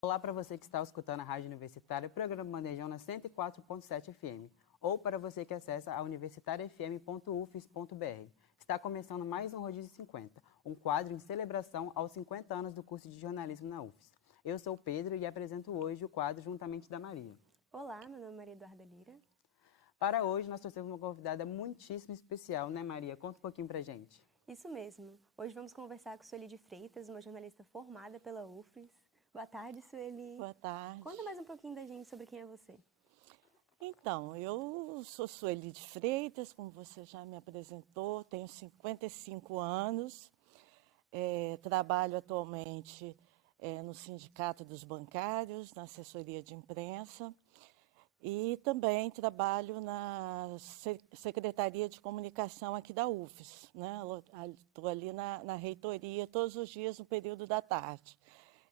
Olá para você que está escutando a Rádio Universitária, o programa Bandejão na 104.7 FM, ou para você que acessa a universitariafm.ufes.br. Está começando mais um Rodízio 50, um quadro em celebração aos 50 anos do curso de jornalismo na UFES. Eu sou o Pedro e apresento hoje o quadro juntamente da Maria. Olá, meu nome é Maria Eduarda Lira. Para hoje nós trouxemos uma convidada muitíssimo especial, né, Maria? Conta um pouquinho pra gente. Isso mesmo. Hoje vamos conversar com Sueli de Freitas, uma jornalista formada pela UFES. Boa tarde, Sueli. Boa tarde. Conta mais um pouquinho da gente sobre quem é você. Então, eu sou Sueli de Freitas, como você já me apresentou, tenho 55 anos, trabalho atualmente no Sindicato dos Bancários, na assessoria de imprensa, e também trabalho na Secretaria de Comunicação aqui da UFES, né? Estou ali na reitoria todos os dias no período da tarde.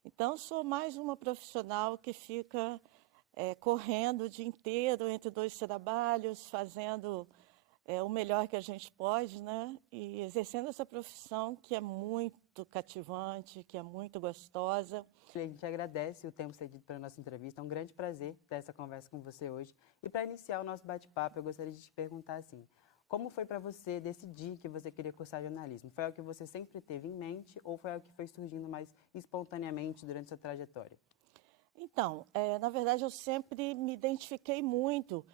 Então, sou mais uma profissional que fica correndo o dia inteiro entre dois trabalhos, fazendo o melhor que a gente pode, né? E exercendo essa profissão que é muito cativante, que é muito gostosa. A gente agradece o tempo cedido para a nossa entrevista, é um grande prazer ter essa conversa com você hoje. E para iniciar o nosso bate-papo, eu gostaria de te perguntar assim, como foi para você decidir que você queria cursar jornalismo? Foi algo que você sempre teve em mente ou foi algo que foi surgindo mais espontaneamente durante sua trajetória? Então, na verdade, eu sempre me identifiquei muito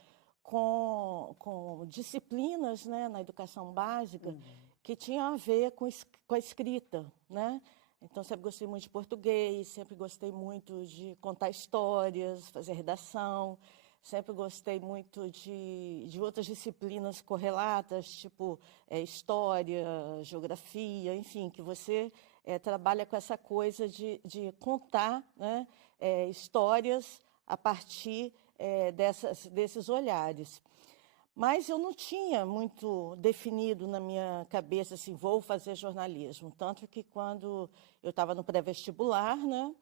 com disciplinas, né, na educação básica que tinham a ver com a escrita, né? Então, sempre gostei muito de português, sempre gostei muito de contar histórias, fazer redação, sempre gostei muito de outras disciplinas correlatas, tipo história, geografia, enfim, que você trabalha com essa coisa de contar, né, histórias a partir desses olhares. Mas eu não tinha muito definido na minha cabeça, assim, vou fazer jornalismo. Tanto que quando eu estava no pré-vestibular, né,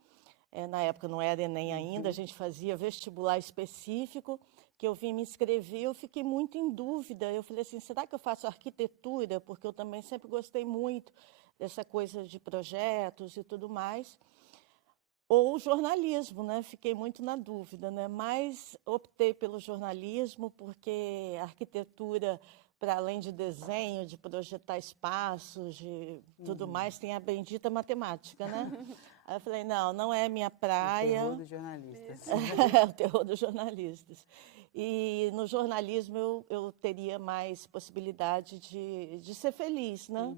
na época não era Enem ainda, a gente fazia vestibular específico, que eu vim me inscrever, eu fiquei muito em dúvida. Eu falei assim, será que eu faço arquitetura? Porque eu também sempre gostei muito dessa coisa de projetos e tudo mais. Ou jornalismo, né? Fiquei muito na dúvida, né? Mas optei pelo jornalismo porque a arquitetura, para além de desenho, de projetar espaços, de tudo mais, tem a bendita matemática, né? Aí eu falei, não é minha praia. O terror dos jornalistas. É o terror dos jornalistas. E no jornalismo eu teria mais possibilidade de ser feliz, né?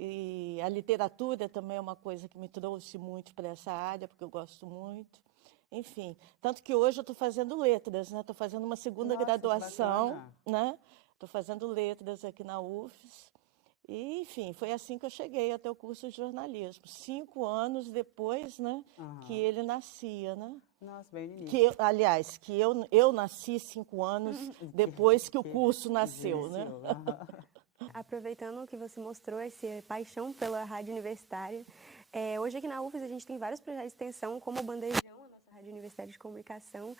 E a literatura também é uma coisa que me trouxe muito para essa área, porque eu gosto muito. Enfim, tanto que hoje eu estou fazendo letras, né? Estou fazendo uma segunda graduação, né? Estou fazendo letras aqui na UFES. E, enfim, foi assim que eu cheguei até o curso de jornalismo. 5 anos depois, né, que ele nascia, né? Nossa, bem no início. Aliás, eu nasci 5 anos depois que o curso nasceu, né? Aproveitando que você mostrou essa paixão pela rádio universitária, hoje aqui na UFES a gente tem vários projetos de extensão, como o Bandejão, a nossa rádio universitária de comunicação,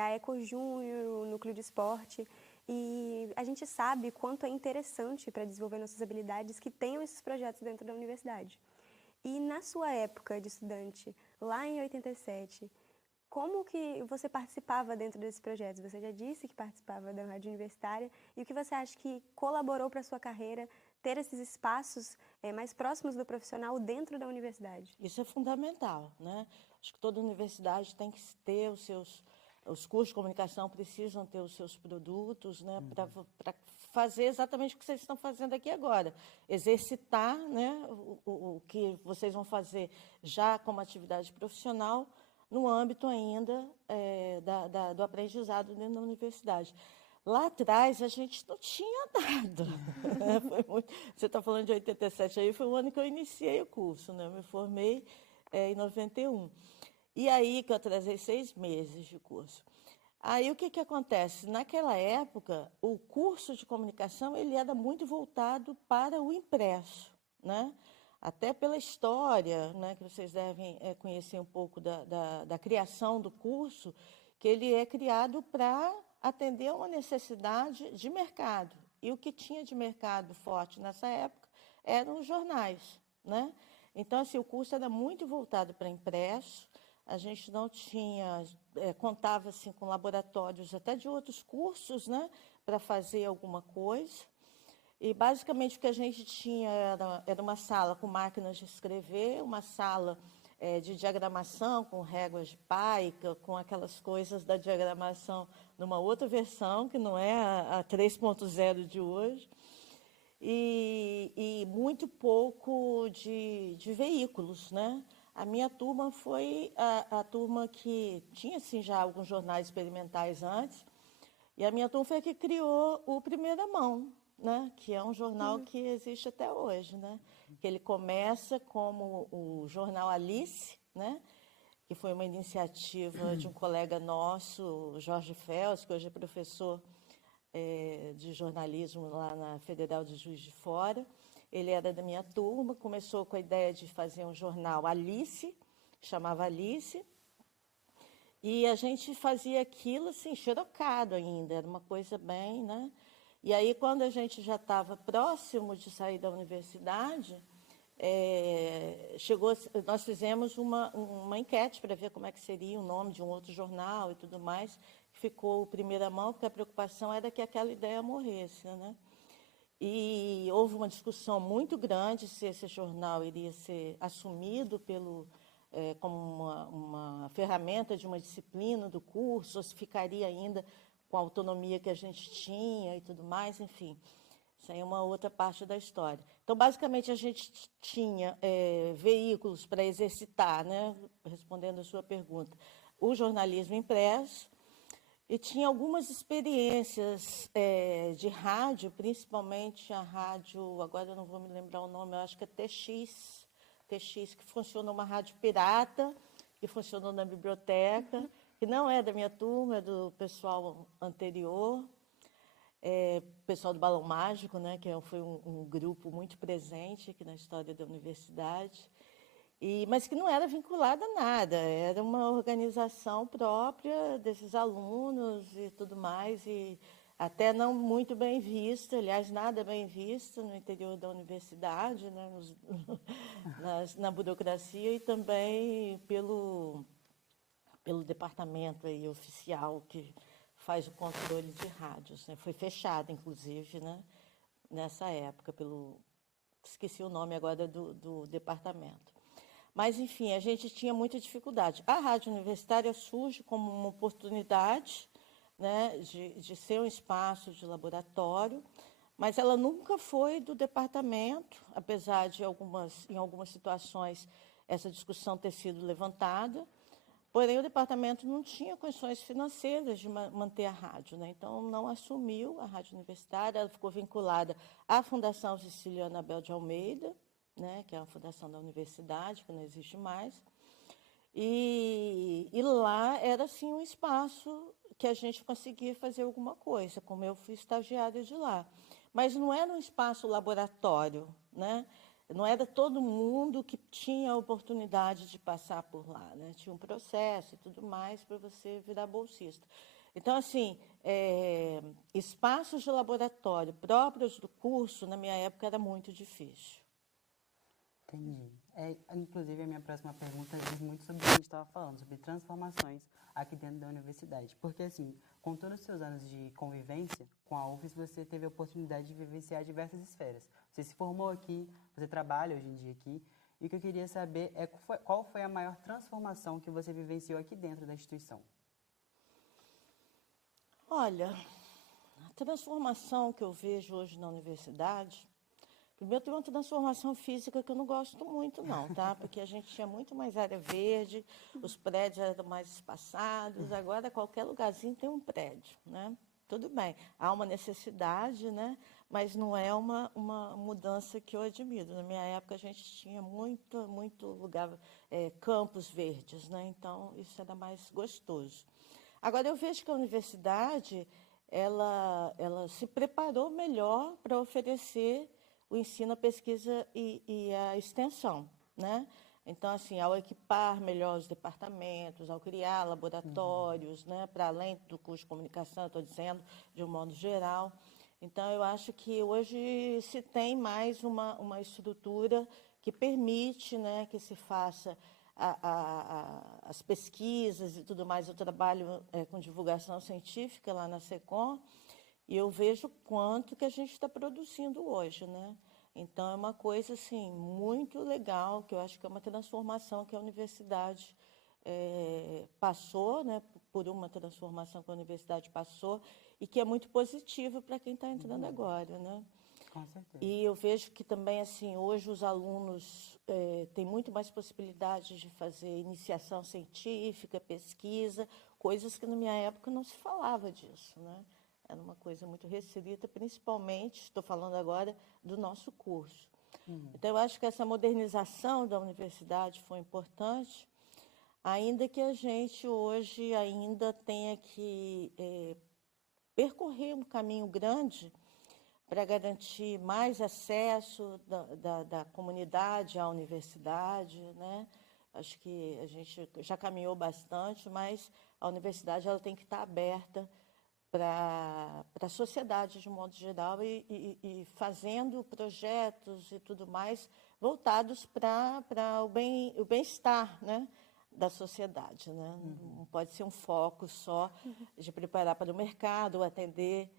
a Eco Júnior, o Núcleo de Esporte, e a gente sabe quanto é interessante para desenvolver nossas habilidades que tenham esses projetos dentro da universidade. E na sua época de estudante, lá em 87, como que você participava dentro desses projetos? Você já disse que participava da rádio universitária. E o que você acha que colaborou para a sua carreira ter esses espaços mais próximos do profissional dentro da universidade? Isso é fundamental, né? Acho que toda universidade tem que ter os cursos de comunicação precisam ter os seus produtos, né? Para fazer exatamente o que vocês estão fazendo aqui agora. Exercitar, né, o que vocês vão fazer já como atividade profissional, no âmbito ainda do aprendizado dentro da universidade. Lá atrás, a gente não tinha nada. Você está falando de 87, aí foi o ano que eu iniciei o curso, né? Eu me formei em 91. E aí que eu atrasei 6 meses de curso. Aí o que acontece? Naquela época, o curso de comunicação ele era muito voltado para o impresso, né? Até pela história, né, que vocês devem conhecer um pouco da criação do curso, que ele é criado para atender uma necessidade de mercado. E o que tinha de mercado forte nessa época eram os jornais, né? Então, assim, o curso era muito voltado para impresso, a gente não tinha, contava assim, com laboratórios até de outros cursos, né, para fazer alguma coisa. E, basicamente, o que a gente tinha era uma sala com máquinas de escrever, uma sala de diagramação, com réguas de Pica, com aquelas coisas da diagramação numa outra versão, que não é a 3.0 de hoje, e muito pouco de veículos, né? A minha turma foi a turma que tinha, assim, já alguns jornais experimentais antes, e a minha turma foi a que criou o Primeira Mão, né? Que é um jornal que existe até hoje, né? Que ele começa como o jornal Alice, né? Que foi uma iniciativa de um colega nosso, Jorge Fels, que hoje é professor de jornalismo lá na Federal de Juiz de Fora. Ele era da minha turma, começou com a ideia de fazer um jornal Alice, chamava Alice, e a gente fazia aquilo assim, xerocado ainda, era uma coisa bem, né? E aí, quando a gente já estava próximo de sair da universidade, nós fizemos uma enquete para ver como é que seria o nome de um outro jornal e tudo mais. Ficou o Primeira Mão, porque a preocupação era que aquela ideia morresse, né? E houve uma discussão muito grande se esse jornal iria ser assumido como uma ferramenta de uma disciplina do curso, ou se ficaria ainda com a autonomia que a gente tinha e tudo mais, enfim. Isso aí é uma outra parte da história. Então, basicamente, a gente tinha veículos para exercitar, né, respondendo a sua pergunta, o jornalismo impresso, e tinha algumas experiências de rádio, principalmente a rádio, agora eu não vou me lembrar o nome, eu acho que é TX, que funcionou uma rádio pirata, que funcionou na biblioteca, que não é da minha turma, é do pessoal anterior, pessoal do Balão Mágico, né, que foi um grupo muito presente aqui na história da universidade, mas que não era vinculada a nada, era uma organização própria desses alunos e tudo mais, e até não muito bem vista, aliás, nada bem vista no interior da universidade, né, na burocracia, e também pelo departamento aí oficial que faz o controle de rádios, né? Foi fechado, inclusive, né, nessa época, esqueci o nome agora do departamento. Mas, enfim, a gente tinha muita dificuldade. A rádio universitária surge como uma oportunidade, né, de ser um espaço de laboratório, mas ela nunca foi do departamento, apesar de, em algumas situações, essa discussão ter sido levantada. Porém, o departamento não tinha condições financeiras de manter a rádio, né? Então, não assumiu a rádio universitária, ela ficou vinculada à Fundação Cecília Anabel de Almeida, né, que é uma fundação da universidade, que não existe mais. E lá era, assim, um espaço que a gente conseguia fazer alguma coisa, como eu fui estagiária de lá. Mas não era um espaço laboratório, né? Não era todo mundo que tinha a oportunidade de passar por lá, né? Tinha um processo e tudo mais para você virar bolsista. Então, assim, espaços de laboratório próprios do curso, na minha época, era muito difícil. Entendi. Inclusive, a minha próxima pergunta diz muito sobre o que a gente estava falando, sobre transformações aqui dentro da universidade. Porque, assim, com todos os seus anos de convivência com a UFES, você teve a oportunidade de vivenciar diversas esferas. Você se formou aqui, você trabalha hoje em dia aqui, e o que eu queria saber é qual foi a maior transformação que você vivenciou aqui dentro da instituição? Olha, a transformação que eu vejo hoje na universidade, primeiro tem uma transformação física que eu não gosto muito, não, tá? Porque a gente tinha muito mais área verde, os prédios eram mais espaçados, agora qualquer lugarzinho tem um prédio, né? Tudo bem, há uma necessidade, né? Mas não é uma mudança que eu admiro. Na minha época, a gente tinha muito lugar, campos verdes, né? Então, isso era mais gostoso. Agora, eu vejo que a universidade, ela se preparou melhor para oferecer o ensino, a pesquisa e a extensão, né? Então, assim, ao equipar melhor os departamentos, ao criar laboratórios, né, para além do curso de comunicação, estou dizendo, de um modo geral, Então, eu acho que hoje se tem mais uma estrutura que permite, né, que se faça as pesquisas e tudo mais. Eu trabalho com divulgação científica lá na SECOM e eu vejo quanto que a gente está produzindo hoje, né? Então, é uma coisa assim, muito legal, que eu acho que é uma transformação que a universidade passou, né, por uma transformação que a universidade passou e que é muito positiva para quem está entrando agora, né? Com certeza. E eu vejo que também, assim, hoje os alunos têm muito mais possibilidades de fazer iniciação científica, pesquisa, coisas que na minha época não se falava disso, né? Era uma coisa muito restrita, principalmente, estou falando agora, do nosso curso. Então, eu acho que essa modernização da universidade foi importante, ainda que a gente hoje ainda tenha que percorrer um caminho grande para garantir mais acesso da comunidade à universidade, né? Acho que a gente já caminhou bastante, mas a universidade ela tem que estar aberta para a sociedade de um modo geral e fazendo projetos e tudo mais voltados para o bem-estar, né, da sociedade, né? Não pode ser um foco só de preparar para o mercado ou atender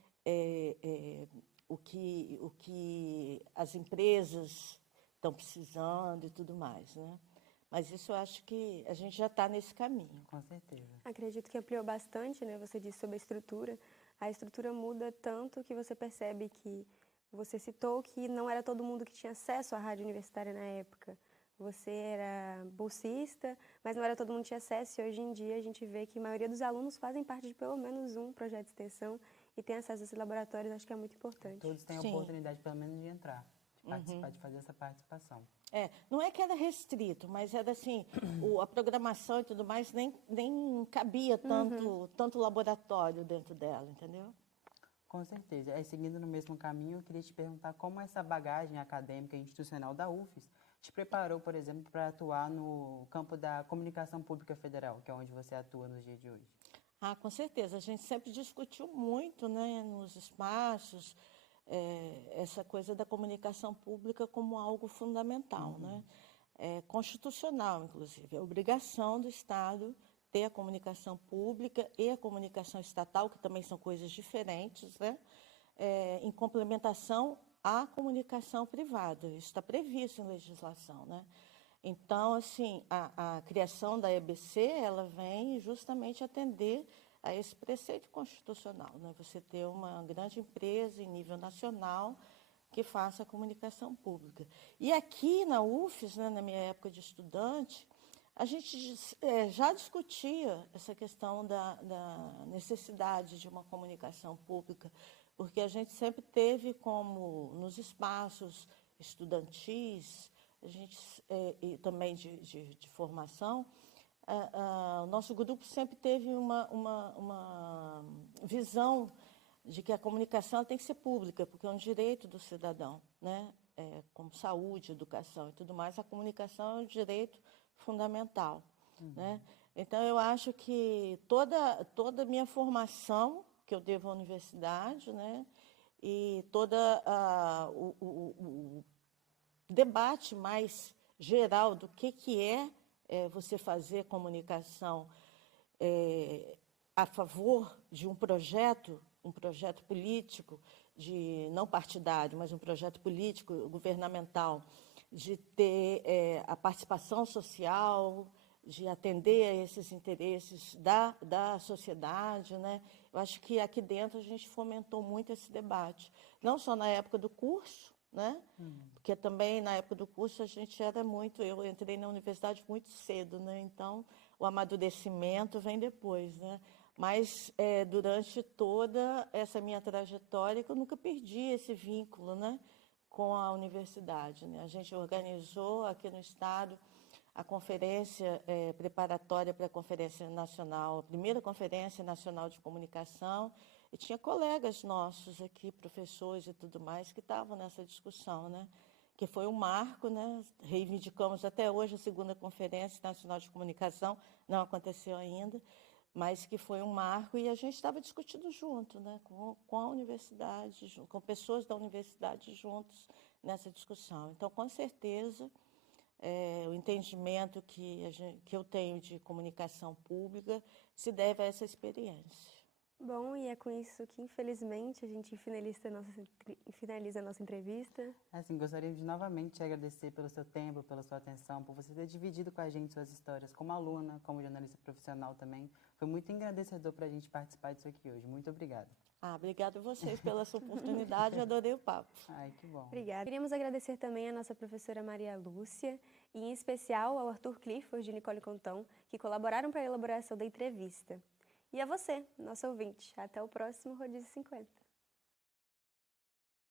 o que as empresas estão precisando e tudo mais, né? Mas isso eu acho que a gente já está nesse caminho. Com certeza. Acredito que ampliou bastante, né? Você disse sobre a estrutura. A estrutura muda tanto que você percebe que você citou que não era todo mundo que tinha acesso à rádio universitária na época. Você era bolsista, mas não era todo mundo que tinha acesso. E hoje em dia a gente vê que a maioria dos alunos fazem parte de pelo menos um projeto de extensão e tem acesso a esses laboratórios. Acho que é muito importante. Todos têm a Sim. oportunidade, pelo menos, de entrar, de participar, de fazer essa participação. Não é que era restrito, mas era assim, a programação e tudo mais nem cabia tanto laboratório dentro dela, entendeu? Com certeza. Aí, seguindo no mesmo caminho, eu queria te perguntar como essa bagagem acadêmica e institucional da UFES te preparou, por exemplo, para atuar no campo da comunicação pública federal, que é onde você atua nos dias de hoje. Ah, com certeza. A gente sempre discutiu muito, né, nos espaços, essa coisa da comunicação pública como algo fundamental, né? Constitucional, inclusive. É obrigação do Estado ter a comunicação pública e a comunicação estatal, que também são coisas diferentes, né? Em complementação à comunicação privada. Isso está previsto em legislação, né? Então, assim, a criação da EBC, ela vem justamente atender a esse preceito constitucional, né? Você ter uma grande empresa em nível nacional que faça a comunicação pública. E aqui na UFES, né, na minha época de estudante, a gente já discutia essa questão da necessidade de uma comunicação pública, porque a gente sempre teve como, nos espaços estudantis, a gente, e também de formação, o nosso grupo sempre teve uma visão de que a comunicação tem que ser pública, porque é um direito do cidadão, né? Como saúde, educação e tudo mais, a comunicação é um direito fundamental, né? Então, eu acho que toda a minha formação que eu devo à universidade, né? E todo o debate mais geral do que é você fazer comunicação a favor de um projeto político, não partidário, mas um projeto político, governamental, de ter a participação social, de atender a esses interesses da sociedade, né? Eu acho que aqui dentro a gente fomentou muito esse debate, não só na época do curso, né? Porque também na época do curso a gente era muito, eu entrei na universidade muito cedo, né? Então o amadurecimento vem depois, né? Mas durante toda essa minha trajetória que eu nunca perdi esse vínculo, né, com a universidade, né? A gente organizou aqui no estado a conferência preparatória para a Conferência Nacional, a primeira Conferência Nacional de Comunicação, e tinha colegas nossos aqui, professores e tudo mais, que estavam nessa discussão, né? Que foi um marco, né? Reivindicamos até hoje a segunda Conferência Nacional de Comunicação, não aconteceu ainda, mas que foi um marco e a gente estava discutindo junto, né, com a universidade, com pessoas da universidade juntos nessa discussão. Então, com certeza, o entendimento que eu tenho de comunicação pública se deve a essa experiência. Bom, e é com isso que, infelizmente, a gente finaliza a nossa entrevista. Assim, gostaria de novamente te agradecer pelo seu tempo, pela sua atenção, por você ter dividido com a gente suas histórias como aluna, como jornalista profissional também. Foi muito engrandecedor para a gente participar disso aqui hoje. Muito obrigada. Obrigada a vocês pela sua oportunidade, eu adorei o papo. Ai, que bom. Obrigada. Queríamos agradecer também a nossa professora Maria Lúcia e, em especial, ao Arthur Clifford e Nicole Contão, que colaboraram para a elaboração da entrevista. E a você, nosso ouvinte. Até o próximo Rodízio 50.